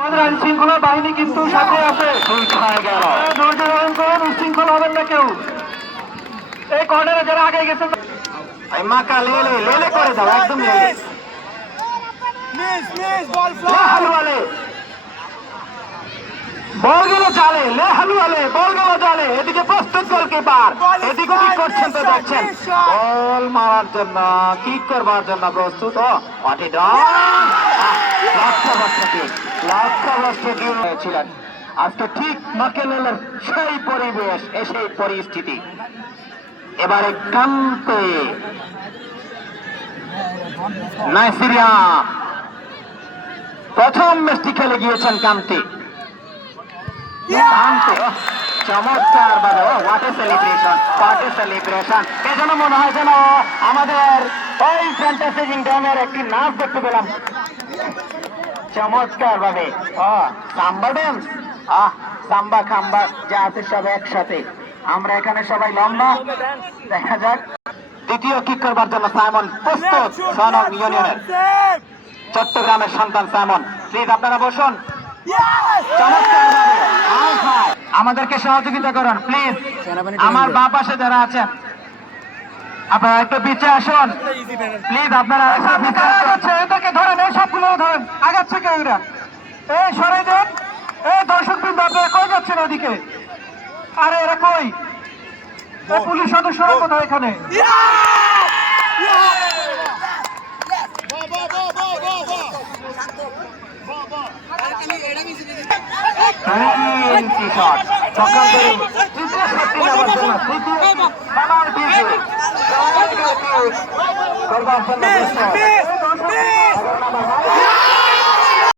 আইন শৃঙ্খলা বাহিনী কিন্তু সাথে আছে। ধৈর্য ধারণ করুন, উচ্ছৃঙ্খল হবেন না কেউ। এই কর্নারে যারা আগে গেছে মাকা লেলে লেলে করে দাও, একদম লেলে। বল গেল জালে, লে হালুয়ালে বল গেল জালে। এদিকে প্রস্তুত গোলকিপার, এদিকে কি করছেন তো দেখছেন। বল মারার জন্য, কিক করবার জন্য প্রস্তুত। ছিলেন আজকে ঠিক মাকেলের সেই পরিবেশ, সেই পরিস্থিতি। এবারে কান্তে নাইসিরিয়া প্রথম ম্যাচটি খেলে গিয়েছেন কান্তে। চমৎকার ভাবে, what a celebration, what a celebration. এজন্য মনে হয় যেন আমাদের ওই ফ্যান্টাসি কিংডমের একটি নাচ দেখতে পেলাম চমৎকার ভাবে। সাম্বা ড্যান্স, সাম্বা খাম্বা যা আছে সব একসাথে। আমরা এখানে সবাই লম্বা। দেখা যাক দ্বিতীয় কিক করবার জন্য সাইমন প্রস্তুত। সনং ইউনিয়নের চট্টগ্রামের সন্তান সাইমন, প্লিজ আপনারা বসুন। চমৎকার ভাবে আমাদেরকে সহযোগিতা করুন প্লিজ। আমার বাঁ পাশে যারা আছেন আপনারা একটু পিছিয়ে আসুন প্লিজ। আপনারা এটাকে ধরেন, এই সবগুলো ধরেন। আগাচ্ছে কেউ এরা, এই সরাই দেন। এই দর্শক বৃন্দ আপনারা কই যাচ্ছেন ওদিকে? আরে এরা কই? পুলিশ সদস্যরা কোথায় এখানে? সকাল ধরে তৃতীয় শক্তি নেওয়ার জন্য, তৃতীয় করবার জন্য